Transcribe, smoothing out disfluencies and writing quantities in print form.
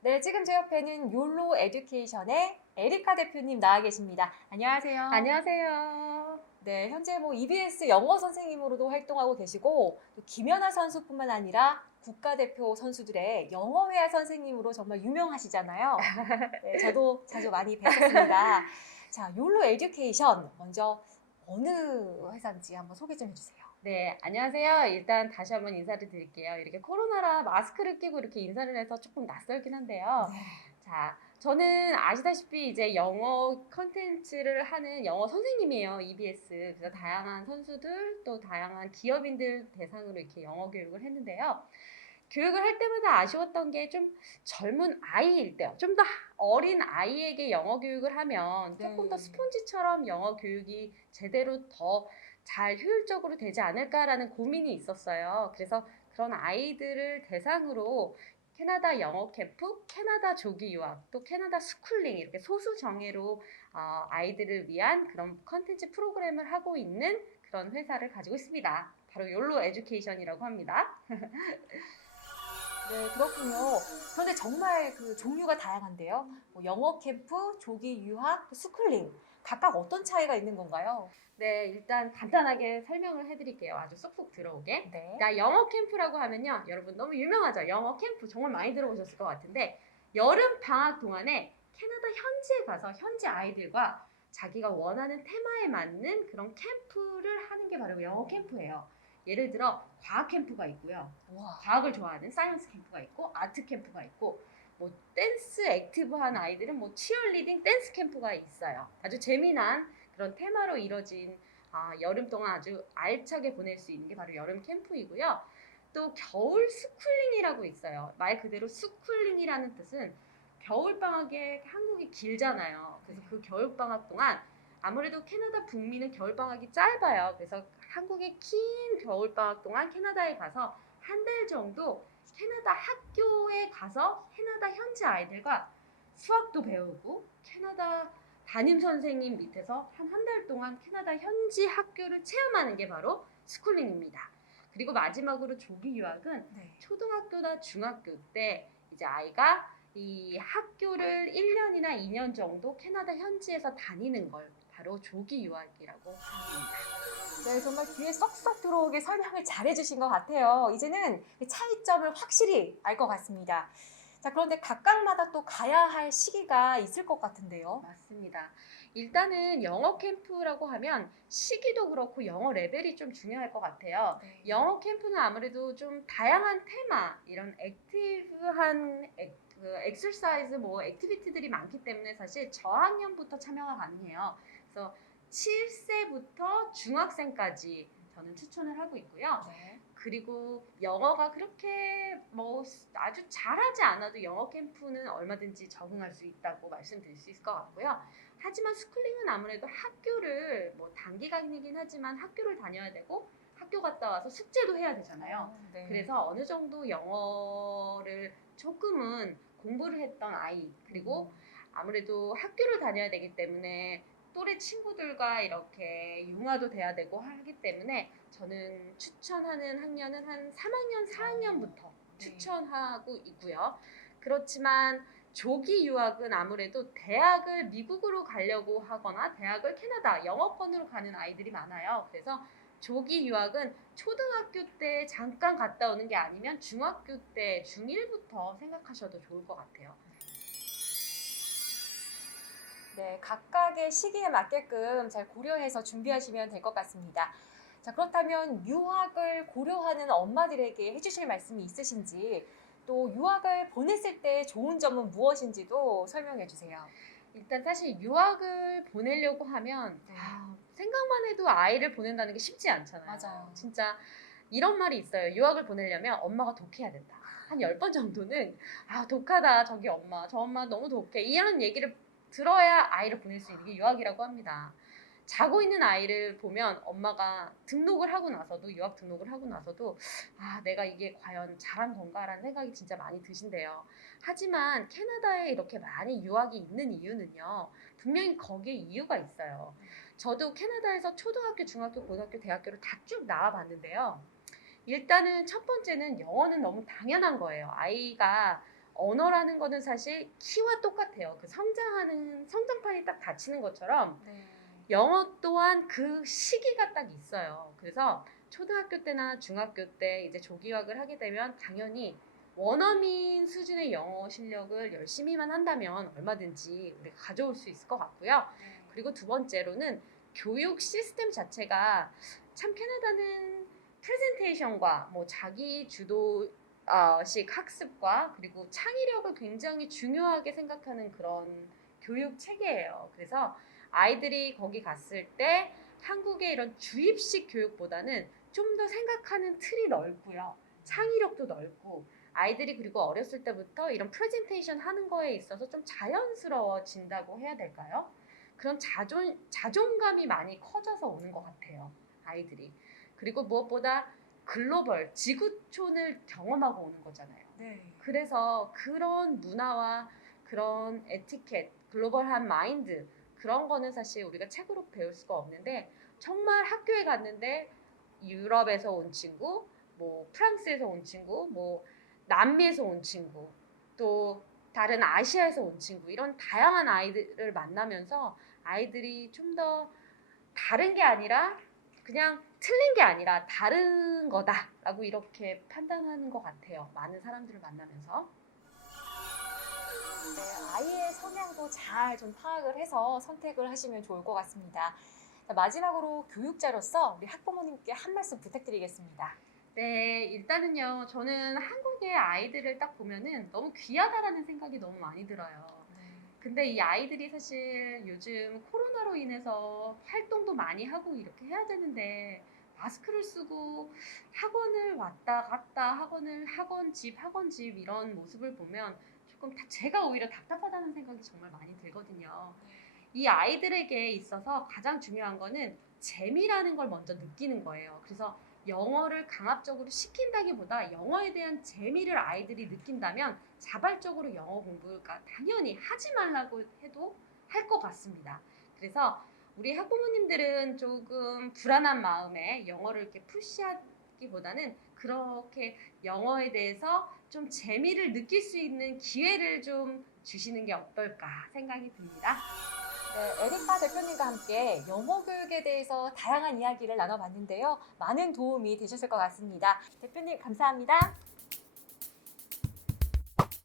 네, 지금 제 옆에는 욜로 에듀케이션의 에리카 대표님 나와 계십니다. 안녕하세요. 안녕하세요. 네, 현재 EBS 영어 선생님으로도 활동하고 계시고 또 김연아 선수뿐만 아니라 국가대표 선수들의 영어회화 선생님으로 정말 유명하시잖아요. 네, 저도 자주 많이 뵀었습니다. 자, 욜로 에듀케이션 먼저 어느 회사인지 한번 소개 좀 해주세요. 네, 안녕하세요. 일단 다시 한번 인사를 드릴게요. 이렇게 코로나라 마스크를 끼고 이렇게 인사를 해서 조금 낯설긴 한데요. 네. 자, 저는 아시다시피 이제 영어 컨텐츠를 하는 영어 선생님이에요, EBS. 그래서 다양한 선수들, 또 다양한 기업인들 대상으로 이렇게 영어 교육을 했는데요. 교육을 할 때마다 아쉬웠던 게 좀 젊은 아이일 때요. 좀 더 어린 아이에게 영어 교육을 하면 조금 더 네. 스폰지처럼 영어 교육이 제대로 더 잘 효율적으로 되지 않을까라는 고민이 있었어요. 그래서 그런 아이들을 대상으로 캐나다 영어 캠프, 캐나다 조기 유학, 또 캐나다 스쿨링 이렇게 소수 정예로 아이들을 위한 그런 컨텐츠 프로그램을 하고 있는 그런 회사를 가지고 있습니다. 바로 욜로 에듀케이션이라고 합니다. 네, 그렇군요. 그런데 정말 그 종류가 다양한데요. 영어 캠프, 조기 유학, 스쿨링 각각 어떤 차이가 있는 건가요? 네, 일단 간단하게 설명을 해드릴게요. 아주 쏙쏙 들어오게. 네. 자, 영어 캠프라고 하면요. 여러분 너무 유명하죠? 영어 캠프 정말 많이 들어보셨을 것 같은데 여름 방학 동안에 캐나다 현지에 가서 현지 아이들과 자기가 원하는 테마에 맞는 그런 캠프를 하는 게 바로 영어 캠프예요. 예를 들어 과학 캠프가 있고요. 와. 과학을 좋아하는 사이언스 캠프가 있고 아트 캠프가 있고 뭐 댄스 액티브한 아이들은 뭐 치어리딩 댄스 캠프가 있어요. 아주 재미난 그런 테마로 이뤄진 여름 동안 아주 알차게 보낼 수 있는 게 바로 여름 캠프이고요. 또 겨울 스쿨링이라고 있어요. 말 그대로 스쿨링이라는 뜻은 겨울 방학에 한국이 길잖아요. 그래서 그 겨울 방학 동안 아무래도 캐나다 북미는 겨울 방학이 짧아요. 그래서 한국의 긴 겨울 방학 동안 캐나다에 가서 한 달 정도 캐나다 학교에 가서 캐나다 현지 아이들과 수학도 배우고 캐나다 담임 선생님 밑에서 한 달 동안 캐나다 현지 학교를 체험하는 게 바로 스쿨링입니다. 그리고 마지막으로 조기 유학은 네. 초등학교나 중학교 때 이제 아이가 이 학교를 1년이나 2년 정도 캐나다 현지에서 다니는 걸 바로 조기 유학이라고 합니다. 네, 정말 귀에 쏙쏙 들어오게 설명을 잘 해주신 것 같아요. 이제는 이 차이점을 확실히 알 것 같습니다. 자, 그런데 각각마다 또 가야 할 시기가 있을 것 같은데요. 맞습니다. 일단은 영어 캠프라고 하면 시기도 그렇고 영어 레벨이 좀 중요할 것 같아요. 네. 영어 캠프는 아무래도 좀 다양한 테마, 이런 액티브한 엑서사이즈, 뭐 액티비티들이 많기 때문에 사실 저학년부터 참여가 가능해요. 그래서 7세부터 중학생까지 저는 추천을 하고 있고요. 네. 그리고 영어가 그렇게 뭐 아주 잘하지 않아도 영어 캠프는 얼마든지 적응할 수 있다고 말씀드릴 수 있을 것 같고요. 하지만 스쿨링은 아무래도 학교를 뭐 단기간이긴 하지만 학교를 다녀야 되고 학교 갔다 와서 숙제도 해야 되잖아요. 네. 그래서 어느 정도 영어를 조금은 공부를 했던 아이 그리고 아무래도 학교를 다녀야 되기 때문에 또래 친구들과 이렇게 융화도 돼야 되고 하기 때문에 저는 추천하는 학년은 한 3학년, 4학년부터 네. 추천하고 있고요. 그렇지만 조기 유학은 아무래도 대학을 미국으로 가려고 하거나 대학을 캐나다 영어권으로 가는 아이들이 많아요. 그래서 조기 유학은 초등학교 때 잠깐 갔다 오는 게 아니면 중학교 때 중1부터 생각하셔도 좋을 것 같아요. 네, 각각의 시기에 맞게끔 잘 고려해서 준비하시면 될 것 같습니다. 자, 그렇다면 유학을 고려하는 엄마들에게 해주실 말씀이 있으신지 또 유학을 보냈을 때 좋은 점은 무엇인지도 설명해 주세요. 일단 사실 유학을 보내려고 하면 네. 생각만 해도 아이를 보낸다는 게 쉽지 않잖아요. 맞아요. 진짜 이런 말이 있어요. 유학을 보내려면 엄마가 독해야 된다. 한 10번 정도는 독하다 저기 엄마 저 엄마 너무 독해 이런 얘기를 들어야 아이를 보낼 수 있는 게 유학이라고 합니다. 자고 있는 아이를 보면 엄마가 등록을 하고 나서도 유학 등록을 하고 나서도 내가 이게 과연 잘한 건가라는 생각이 진짜 많이 드신대요. 하지만 캐나다에 이렇게 많이 유학이 있는 이유는요. 분명히 거기에 이유가 있어요. 저도 캐나다에서 초등학교, 중학교, 고등학교, 대학교를 다 쭉 나와봤는데요. 일단은 첫 번째는 영어는 너무 당연한 거예요. 아이가 언어라는 거는 사실 키와 똑같아요. 그 성장하는 성장판이 딱 닫히는 것처럼 네. 영어 또한 그 시기가 딱 있어요. 그래서 초등학교 때나 중학교 때 이제 조기학을 하게 되면 당연히 원어민 수준의 영어 실력을 열심히만 한다면 얼마든지 우리가 가져올 수 있을 것 같고요. 그리고 두 번째로는 교육 시스템 자체가 참 캐나다는 프레젠테이션과 뭐 자기 주도식 학습과 그리고 창의력을 굉장히 중요하게 생각하는 그런 교육 체계예요. 그래서 아이들이 거기 갔을 때 한국의 이런 주입식 교육보다는 좀 더 생각하는 틀이 넓고요. 창의력도 넓고 아이들이 그리고 어렸을 때부터 이런 프레젠테이션 하는 거에 있어서 좀 자연스러워진다고 해야 될까요? 그런 자존감이 많이 커져서 오는 것 같아요. 아이들이. 그리고 무엇보다 글로벌, 지구촌을 경험하고 오는 거잖아요. 네. 그래서 그런 문화와 그런 에티켓, 글로벌한 마인드 그런 거는 사실 우리가 책으로 배울 수가 없는데 정말 학교에 갔는데 유럽에서 온 친구, 뭐 프랑스에서 온 친구, 뭐 남미에서 온 친구, 또 다른 아시아에서 온 친구 이런 다양한 아이들을 만나면서 아이들이 좀 더 다른 게 아니라 그냥 틀린 게 아니라 다른 거다라고 이렇게 판단하는 것 같아요. 많은 사람들을 만나면서. 네, 아이의 성향도 잘 좀 파악을 해서 선택을 하시면 좋을 것 같습니다. 자, 마지막으로 교육자로서 우리 학부모님께 한 말씀 부탁드리겠습니다. 네, 일단은요, 저는 한국의 아이들을 딱 보면은 너무 귀하다라는 생각이 너무 많이 들어요. 근데 이 아이들이 사실 요즘 코로나로 인해서 활동도 많이 하고 이렇게 해야 되는데 마스크를 쓰고 학원을 왔다 갔다 학원 집 이런 모습을 보면 조금 제가 오히려 답답하다는 생각이 정말 많이 들거든요. 이 아이들에게 있어서 가장 중요한 거는 재미라는 걸 먼저 느끼는 거예요. 그래서 영어를 강압적으로 시킨다기보다 영어에 대한 재미를 아이들이 느낀다면 자발적으로 영어 공부가 당연히 하지 말라고 해도 할 것 같습니다. 그래서 우리 학부모님들은 조금 불안한 마음에 영어를 이렇게 푸시하기보다는 그렇게 영어에 대해서 좀 재미를 느낄 수 있는 기회를 좀 주시는 게 어떨까 생각이 듭니다. 네, 에리카 대표님과 함께 영어 교육에 대해서 다양한 이야기를 나눠봤는데요. 많은 도움이 되셨을 것 같습니다. 대표님, 감사합니다.